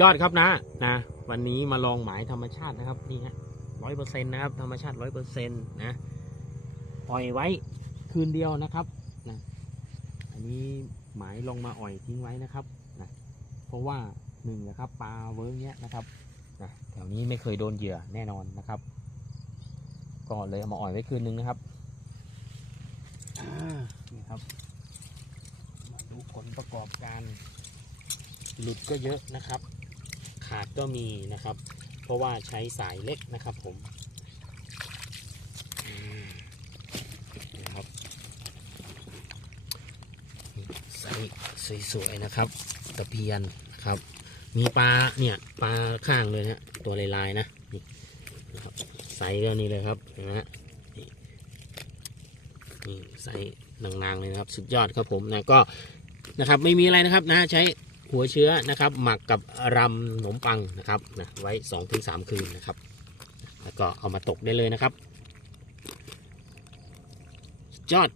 ยอดครับนะนะ วันนี้มาลองหมายธรรมชาตินะครับนี่ฮะร้อยเปอร์เซ็นต์นะครับธรรมชาติร้อยเปอร์เซ็นต์นะปล่อยไว้คืนเดียวนะครับนะอันนี้หมายลองมาอ่อยทิ้งไว้นะครับนะเพราะว่าหนึ่งนะครับปลาเวิร์กเนี้ยนะครับนะแถวนี้ไม่เคยโดนเหยื่อแน่นอนนะครับ ก็เลยเอามาอ่อยไว้คืนนึงนะครับนี่ครับมาดูผลประกอบการหลุดก็เยอะนะครับ ขาดก็มีนะครับ เพราะว่าใช้สายเล็กนะครับผมนะครับใส่สวยๆนะครับ ตะเพียนครับ มีปลาเนี่ยปลาข้างเลยนะตัวลายๆนะนี่นะครับใส่ก็นี่เลยครับนไหมฮะนี่นี่ใส่นางๆเลยนะครับ สุดยอดครับผมนะก็นะครับไม่มีอะไรนะครับนะใช้ หัวเชื้อนะครับ หมักกับรำขนมปังนะครับนะไว้ 2-3 คืนนะครับ แล้วก็เอามาตกได้เลยนะครับ จอด